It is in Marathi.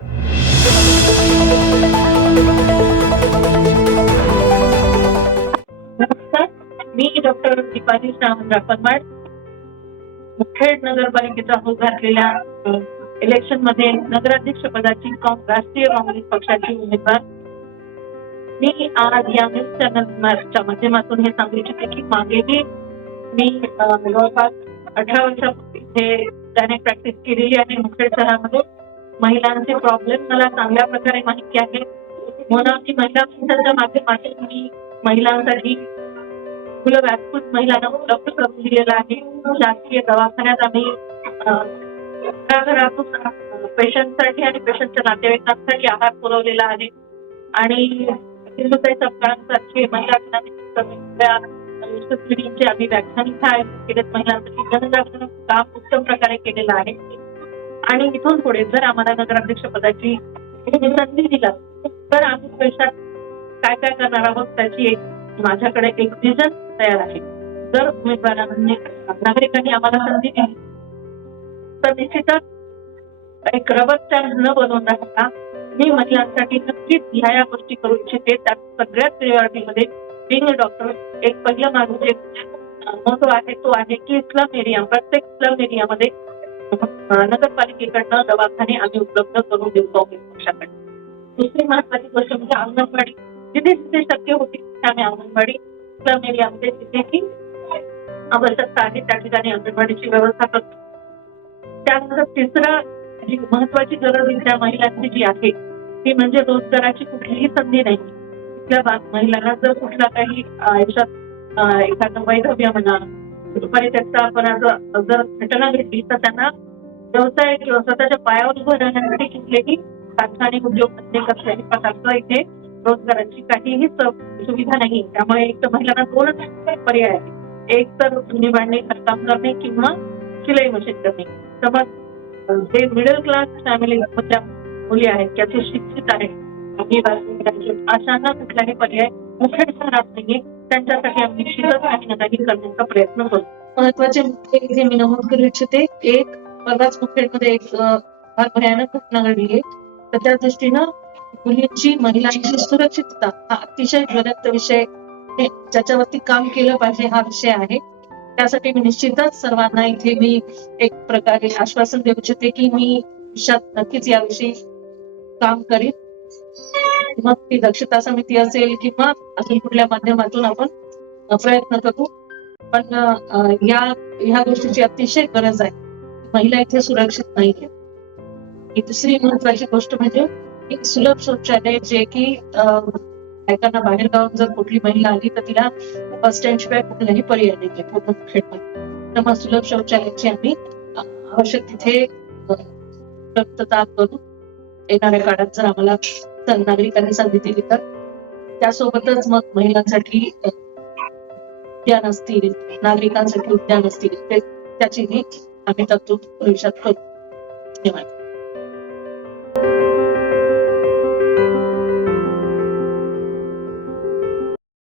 नमस्कार, मी डॉक्टर दीपाली सावंत राखणवाड. मुखेड नगरपालिकेचा हो घातलेल्या इलेक्शन मध्ये नगराध्यक्ष पदाची राष्ट्रीय काँग्रेस पक्षाची उमेदवार. मी आज या न्यूज चॅनलच्या माध्यमातून हे सांगू इच्छिते की मागेही मी जवळपास 18 वर्षापूर्वी हे गायनेक प्रॅक्टिस केलेली आहे. मुखेड शहरामध्ये महिलांचे प्रॉब्लेम मला चांगल्या प्रकारे माहिती आहे. म्हणून की महिला संघाच्या माध्यमातून मी महिलांसाठी खुलं व्यासपीठ महिलांना उपलब्ध करून दिलेलं आहे. शासकीय दवाखान्यात आम्ही घराघरातून पेशंटसाठी आणि पेशंटच्या नातेवाईकांसाठी आहार पुरवलेला आहे. आणि सिंधुताई सपकाळांसारखे महिला पिढीचे आम्ही व्याख्यान इथे आयोजित केलेत. महिलांसाठी जनजागरण काम उत्तम प्रकारे केलेलं आहे. आणि इथून पुढे जर आम्हाला नगराध्यक्ष पदाची संधी दिला तर आम्ही देशात काय काय करणार आहोत त्याची एक माझ्याकडे एक विजन तयार आहे. जर उमेदवारांनी नागरिकांनी आम्हाला संधी दिली तर निश्चितच एक रबर स्टॅम्प न बनवून राहता मी महिलांसाठी नक्कीच ह्या गोष्टी करू इच्छिते. त्यात सगळ्यात प्रिऑरिटीमध्ये बिंग डॉक्टर एक पहिलं माझं जे मोठो आहे तो आहे की स्लम एरिया, प्रत्येक स्लम एरियामध्ये नगरपालिकेकडनं दवाखाने आम्ही उपलब्ध करून देऊ काँग्रेस पक्षाकडे. दुसरी महत्वाची गोष्ट म्हणजे अंगणवाडी जिथे जिथे शक्य होती आम्ही अंगणवाडी स्लम एरियामध्ये जिथेही आवश्यकता आहे त्या ठिकाणी अंगणवाडीची व्यवस्था करतो. त्यानंतर तिसरं जी महत्वाची गरज त्या महिलांची जी आहे ती म्हणजे रोजगाराची कुठलीही संधी नाही. तिथल्या महिलांना जर कुठला काही आयुष्यात एखादं वैधव्य म्हणा दुपारी त्याचा आपण जर घटना घडली तर त्यांना व्यवसाय किंवा स्वतःच्या पायावर उभं राहण्यासाठी कुठलेही कारखाने उद्योग धंदे कसल्याही प्रकारचं इथे रोजगाराची काहीही सुविधा नाही. त्यामुळे एक तर महिलांना दोनच पर्याय आहे. एक तर धुणी भांडे काम करणे किंवा शिलाई मशीन करणे. तर मग जे मिडल क्लास फॅमिली मधल्या मुली आहेत त्या शिक्षित आहेत अशांना कुठलाही पर्याय मुखेड शहरात नाहीये. त्यांच्यासाठी आम्ही निश्चितच काही ना काही करण्याचा प्रयत्न करू. महत्वाचे मुद्दे इथे मी नमूद करू इच्छिते. एक, परवाच मुखेडमध्ये एक फार भयानक घटना घडली आहे. तर त्या दृष्टीनं मुलींची महिलांची सुरक्षितता हा अतिशय ज्वलंत विषय ज्याच्यावरती काम केलं पाहिजे हा विषय आहे. त्यासाठी मी निश्चितच सर्वांना इथे मी एक प्रकारे आश्वासन देऊ इच्छिते की मी भविष्यात नक्कीच याविषयी काम करीन. मग ती दक्षता समिती असेल किंवा अजून कुठल्या माध्यमातून आपण प्रयत्न करू. पण ह्या गोष्टीची अतिशय गरज आहे. महिला इथे सुरक्षित नाहीये. दुसरी महत्वाची गोष्ट म्हणजे एक सुलभ शौचालय जे की बायकांना बाहेर गावून जर कुठली महिला आली तर तिला बस स्टँड शिवाय कुठलाही पर्याय नाहीये पूर्ण मुखेडमध्ये. तर मग सुलभ शौचालयाची आम्ही आवश्यक तिथे उपलब्धता करू. येणाऱ्या काळात जर आम्हाला नागरिकांनी संधी दिली तर त्यासोबतच मग महिलांसाठी उद्यान असतील, नागरिकांसाठी उद्यान असतील त्याचीही आम्ही तरतूद भविष्यात करू. धन्यवाद.